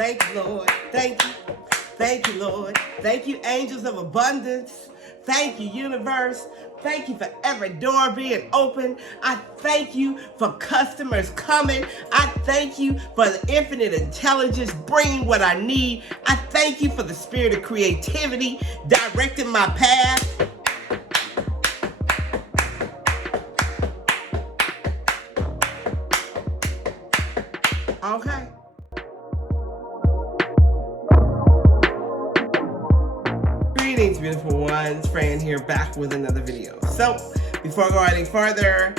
Thank you, Lord. Thank you. Thank you, Lord. Thank you, angels of abundance. Thank you, universe. Thank you for every door being open. I thank you for customers coming. I thank you for the infinite intelligence bringing what I need. I thank you for the spirit of creativity directing my path. Okay. Greetings, beautiful ones. Fran here, back with another video. So, before I go any further,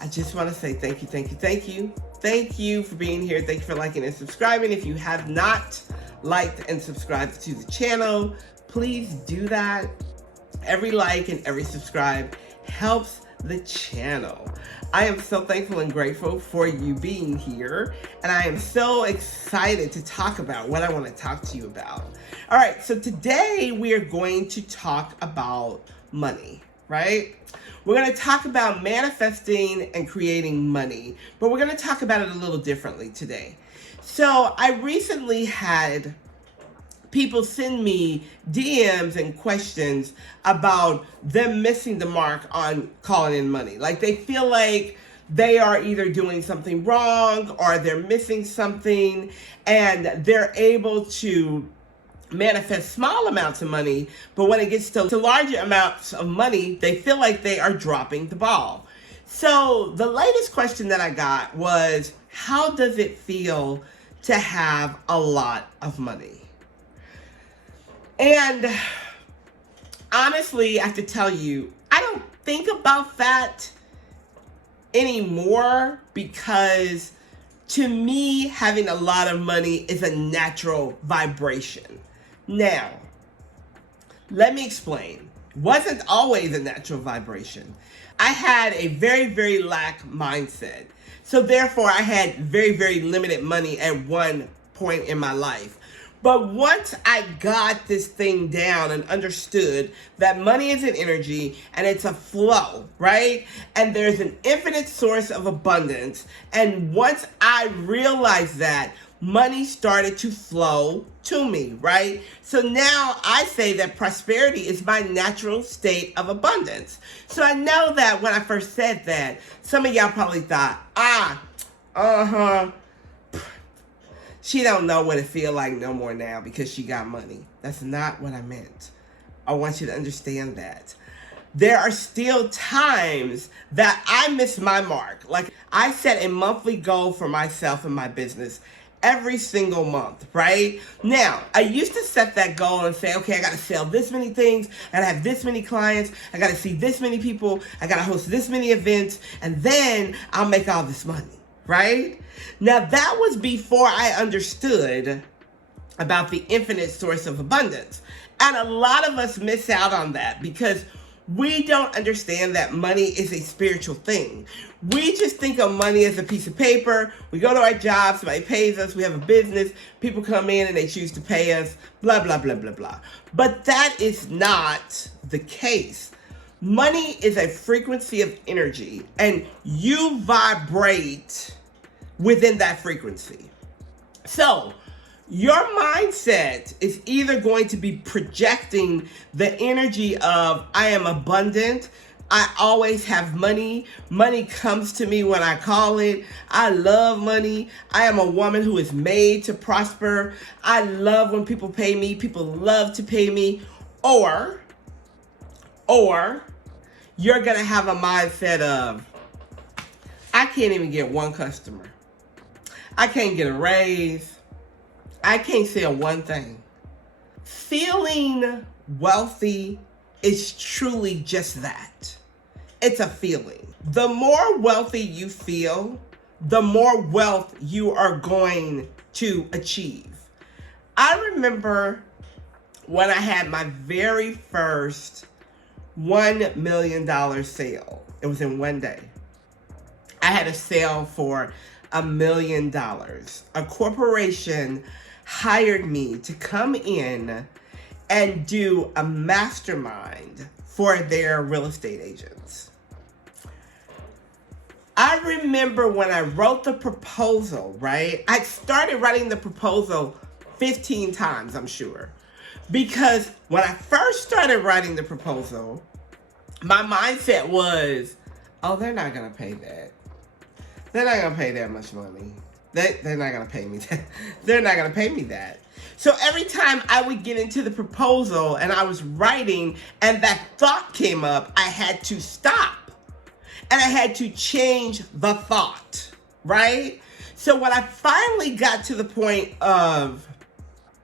I just want to say thank you, thank you, thank you. Thank you for being here. Thank you for liking and subscribing. If you have not liked and subscribed to the channel, please do that. Every like and every subscribe helps the channel. I am so thankful and grateful for you being here, and I am so excited to talk about what I want to talk to you about. All right, so today we are going to talk about money, right? We're going to talk about manifesting and creating money, but we're going to talk about it a little differently today. So I recently had people send me DMs and questions about them missing the mark on calling in money. Like they feel like they are either doing something wrong or they're missing something, and they're able to manifest small amounts of money, but when it gets to larger amounts of money, they feel like they are dropping the ball. So the latest question that I got was, how does it feel to have a lot of money? And honestly, I have to tell you, I don't think about that anymore, because to me, having a lot of money is a natural vibration. Now, let me explain. Wasn't always a natural vibration. I had a very, very lack mindset. So therefore, I had very, very limited money at one point in my life. But once I got this thing down and understood that money is an energy and it's a flow, right? And there's an infinite source of abundance. And once I realized that, money started to flow to me, right? So now I say that prosperity is my natural state of abundance. So I know that when I first said that, some of y'all probably thought, she don't know what it feel like no more now because she got money. That's not what I meant. I want you to understand that. There are still times that I miss my mark. Like I set a monthly goal for myself and my business every single month, right? Now, I used to set that goal and say, okay, I got to sell this many things, I got to have this many clients, I got to see this many people, I got to host this many events, and then I'll make all this money. Right? Now that was before I understood about the infinite source of abundance. And a lot of us miss out on that because we don't understand that money is a spiritual thing. We just think of money as a piece of paper. We go to our job, somebody pays us, we have a business, people come in and they choose to pay us, blah, blah, blah, blah, blah. But that is not the case. Money is a frequency of energy, and you vibrate within that frequency. So your mindset is either going to be projecting the energy of, I am abundant, I always have money, money comes to me when I call it, I love money, I am a woman who is made to prosper, I love when people pay me, people love to pay me, or you're gonna have a mindset of, I can't even get one customer. I can't get a raise. I can't sell one thing. Feeling wealthy is truly just that. It's a feeling. The more wealthy you feel, the more wealth you are going to achieve. I remember when I had my very first $1 million sale. It was in one day. I had a sale for $1 million. A corporation hired me to come in and do a mastermind for their real estate agents. I remember when I wrote the proposal, right? I started writing the proposal 15 times, I'm sure. Because when I first started writing the proposal, my mindset was, oh, they're not going to pay that. They're not going to pay that much money. They're not going to pay me that. They're not going to pay me that. So every time I would get into the proposal and I was writing and that thought came up, I had to stop. And I had to change the thought, right? So when I finally got to the point of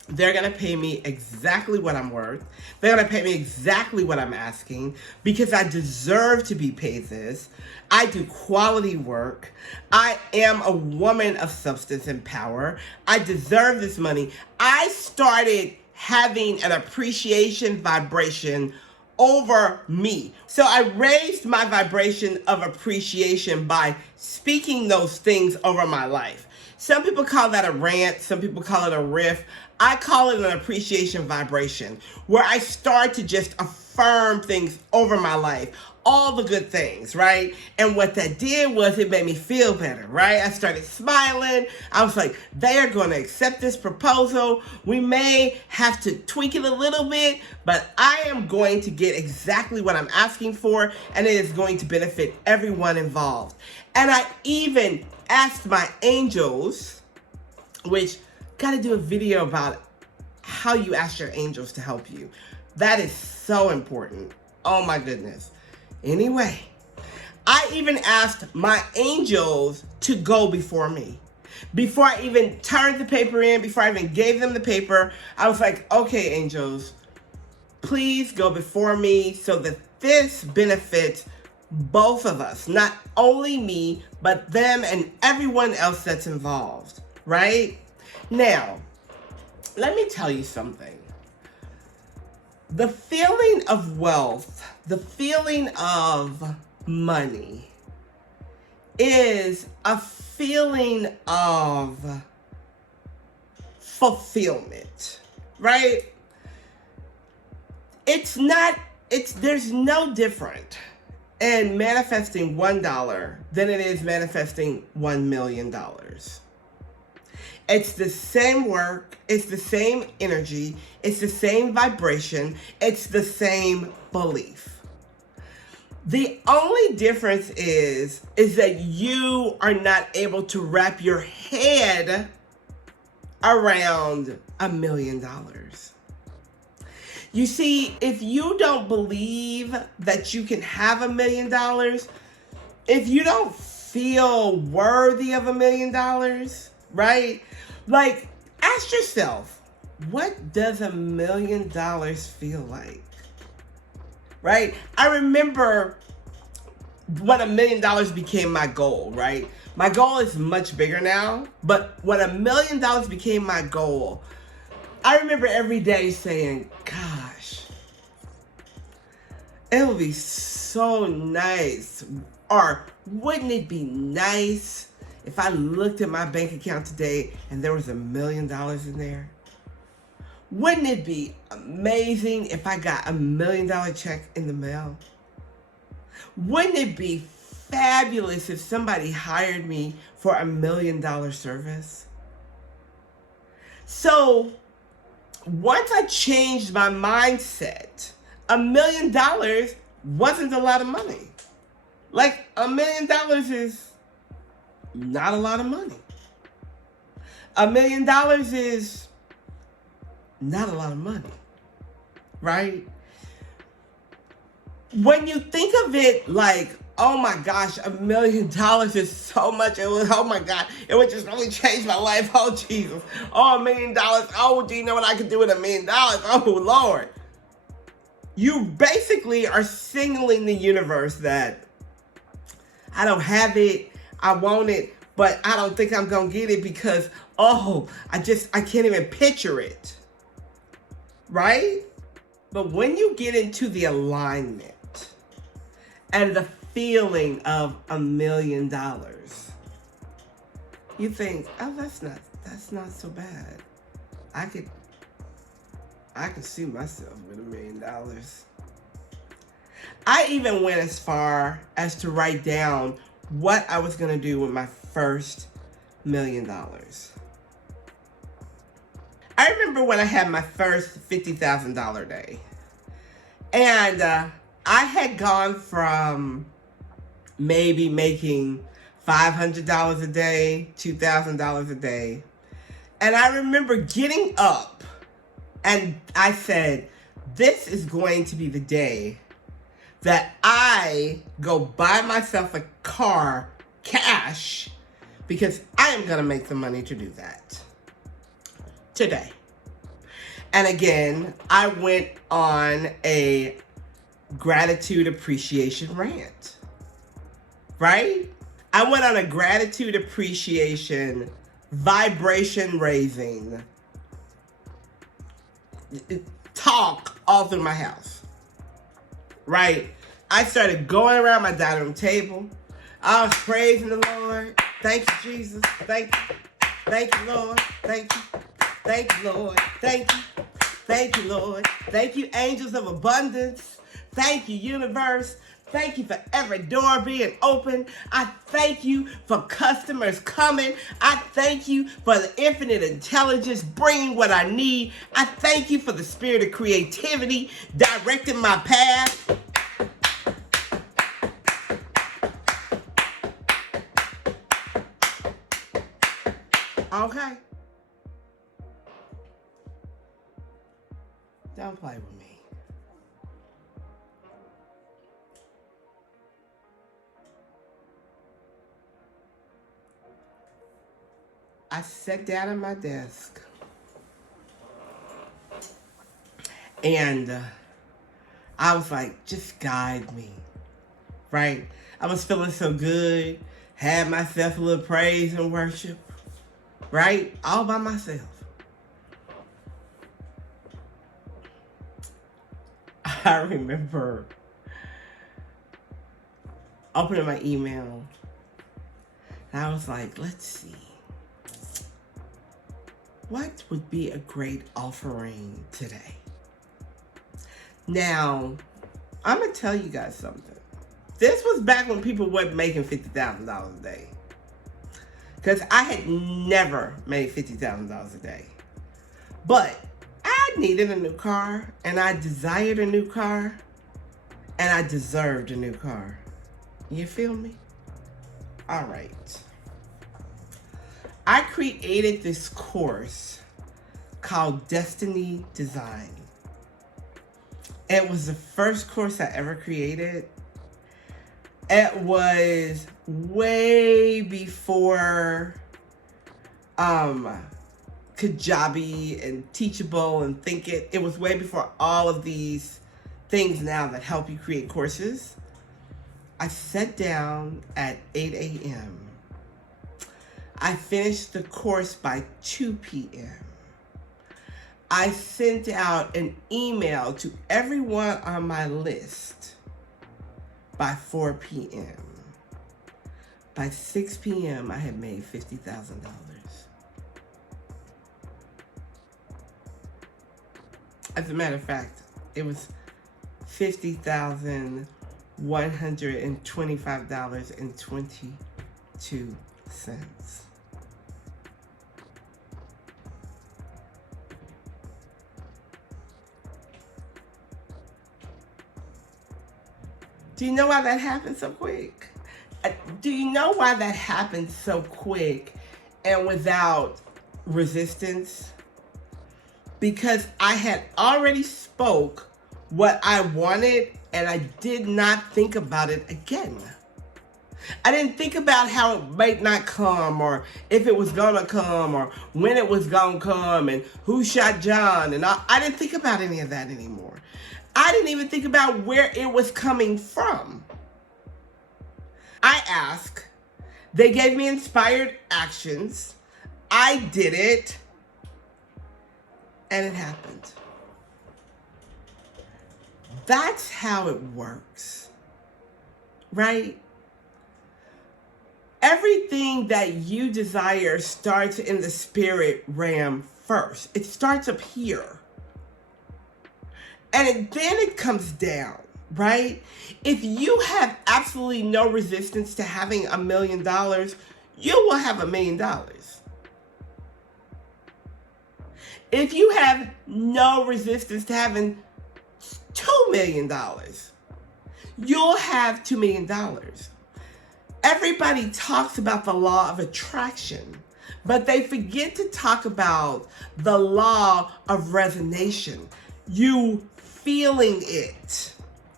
they're going to pay me exactly what I'm worth, they're going to pay me exactly what I'm asking because I deserve to be paid this. I do quality work. I am a woman of substance and power. I deserve this money. I started having an appreciation vibration over me. So I raised my vibration of appreciation by speaking those things over my life. Some people call that a rant. Some people call it a riff. I call it an appreciation vibration, where I start to just affirm things over my life, all the good things, right? And what that did was it made me feel better, right? I started smiling. I was like, they are going to accept this proposal. We may have to tweak it a little bit, but I am going to get exactly what I'm asking for, and it is going to benefit everyone involved. And I even asked my angels, which got to do a video about how you ask your angels to help you. That is so important. Oh my goodness. Anyway, I even asked my angels to go before me. Before I even turned the paper in, before I even gave them the paper, I was like, okay, angels, please go before me so that this benefits both of us, not only me, but them and everyone else that's involved, right? Now, let me tell you something. The feeling of wealth, the feeling of money is a feeling of fulfillment, right? There's no different in manifesting $1 than it is manifesting $1 million. It's the same work, it's the same energy, it's the same vibration, it's the same belief. The only difference is that you are not able to wrap your head around $1 million. You see, if you don't believe that you can have $1 million, if you don't feel worthy of $1 million, right? Like, ask yourself, what does $1 million feel like? Right? I remember when $1 million became my goal, right? My goal is much bigger now, but when $1 million became my goal, I remember every day saying, gosh, it would be so nice, or wouldn't it be nice if I looked at my bank account today and there was $1 million in there? Wouldn't it be amazing if I got $1 million check in the mail? Wouldn't it be fabulous if somebody hired me for $1 million service? So once I changed my mindset, $1 million wasn't a lot of money. Like, $1 million is not a lot of money. $1 million is not a lot of money, right? When you think of it like, oh my gosh, $1 million is so much. It was, oh my God, it would just really change my life. Oh Jesus. Oh, $1 million. Oh, do you know what I could do with $1 million? Oh Lord. You basically are signaling the universe that I don't have it, I want it, but I don't think I'm gonna get it because, oh, I can't even picture it, right? But when you get into the alignment and the feeling of $1 million, you think, oh, that's not so bad. I could see myself with $1 million. I even went as far as to write down what I was going to do with my first $1 million. I I remember when I had my first $50,000 day. And I had gone from maybe making $500 a day, $2,000 a day. And I remember getting up and I said, this is going to be the day that I go buy myself a car cash, because I am going to make the money to do that today. And again, I went on a gratitude appreciation rant, right? I went on a gratitude appreciation, vibration raising talk all through my house, right? I started going around my dining room table. I was praising the Lord. Thank you, Jesus. Thank you. Thank you, Lord. Thank you. Thank you, Lord. Thank you. Thank you, Lord. Thank you, angels of abundance. Thank you, universe. Thank you for every door being open. I thank you for customers coming. I thank you for the infinite intelligence bringing what I need. I thank you for the spirit of creativity directing my path. Okay? Don't play with me. I sat down at my desk and I was like, just guide me, right? I was feeling so good, had myself a little praise and worship, right? All by myself. I remember opening my email and I was like, let's see. What would be a great offering today? Now, I'm going to tell you guys something. This was back when people weren't making $50,000 a day. Because I had never made $50,000 a day. But I needed a new car, and I desired a new car, and I deserved a new car. You feel me? All right. I created this course called Destiny Design. It was the first course I ever created. It was way before Kajabi and Teachable and Think It. It was way before all of these things now that help you create courses. I sat down at 8 a.m. I finished the course by 2 p.m. I sent out an email to everyone on my list by 4 p.m. By 6 p.m., I had made $50,000. As a matter of fact, it was $50,125.22. Do you know why that happened so quick? Do you know why that happened so quick and without resistance? Because I had already spoke what I wanted and I did not think about it again. I didn't think about how it might not come or if it was gonna come or when it was gonna come and who shot John, and I didn't think about any of that anymore. I didn't even think about where it was coming from. I asked, they gave me inspired actions, I did it, and it happened. That's how it works, right? Everything that you desire starts in the spirit realm first. It starts up here. And then it comes down, right? If you have absolutely no resistance to having $1 million, you will have $1 million. If you have no resistance to having $2 million, you'll have $2 million. Everybody talks about the law of attraction, but they forget to talk about the law of resonation. You feeling it,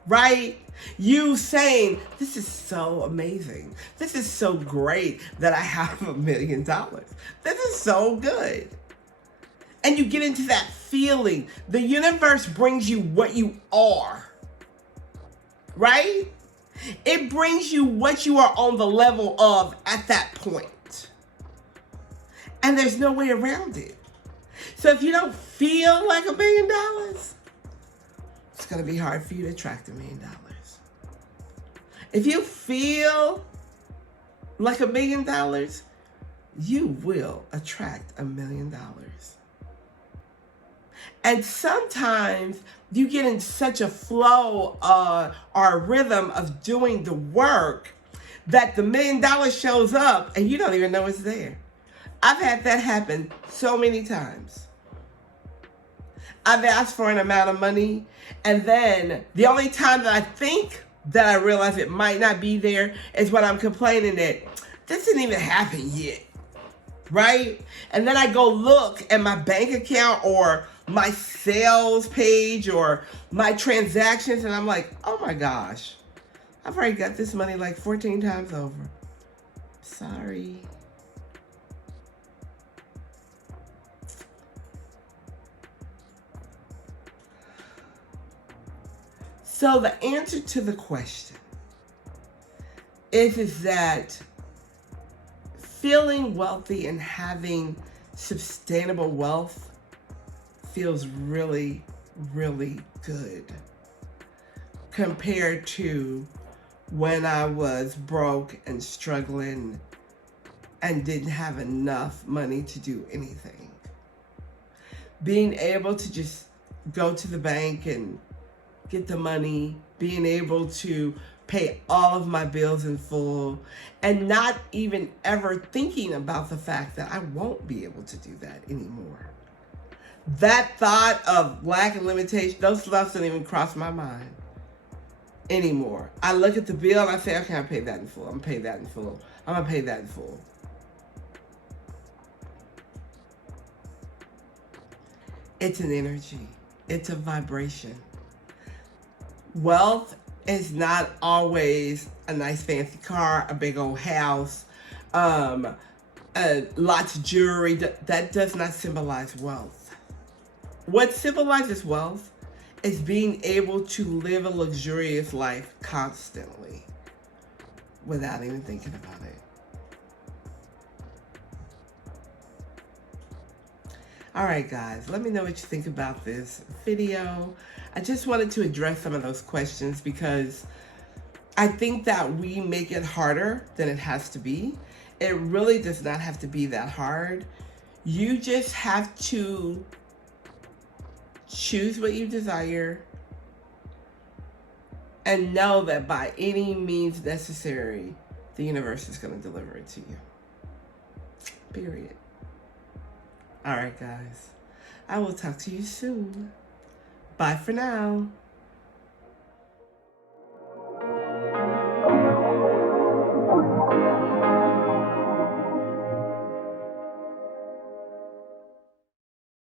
right? You saying, this is so amazing. This is so great that I have $1 million. This is so good. And you get into that feeling. The universe brings you what you are, right? It brings you what you are on the level of at that point. And there's no way around it. So if you don't feel like $1 million, it's going to be hard for you to attract $1 million. If you feel like $1 million, you will attract $1 million. And sometimes you get in such a flow or a rhythm of doing the work that the $1 million shows up and you don't even know it's there. I've had that happen so many times. I've asked for an amount of money, and then the only time that I think that I realize it might not be there is when I'm complaining that this didn't even happen yet, right? And then I go look at my bank account or my sales page or my transactions, and I'm like, oh my gosh, I've already got this money like 14 times over. Sorry. So the answer to the question is that feeling wealthy and having sustainable wealth feels really, really good compared to when I was broke and struggling and didn't have enough money to do anything. Being able to just go to the bank and get the money, being able to pay all of my bills in full, and not even ever thinking about the fact that I won't be able to do that anymore. That thought of lack and limitation, those thoughts don't even cross my mind anymore. I look at the bill and I say, okay, I'll pay that in full. I'm gonna pay that in full. I'm gonna pay that in full. It's an energy. It's a vibration. Wealth is not always a nice fancy car, a big old house, lots of jewelry. That does not symbolize wealth. What symbolizes wealth is being able to live a luxurious life constantly without even thinking about it. All right, guys, let me know what you think about this video. I just wanted to address some of those questions because I think that we make it harder than it has to be. It really does not have to be that hard. You just have to choose what you desire and know that by any means necessary, the universe is going to deliver it to you. Period. All right, guys. I will talk to you soon. Bye for now.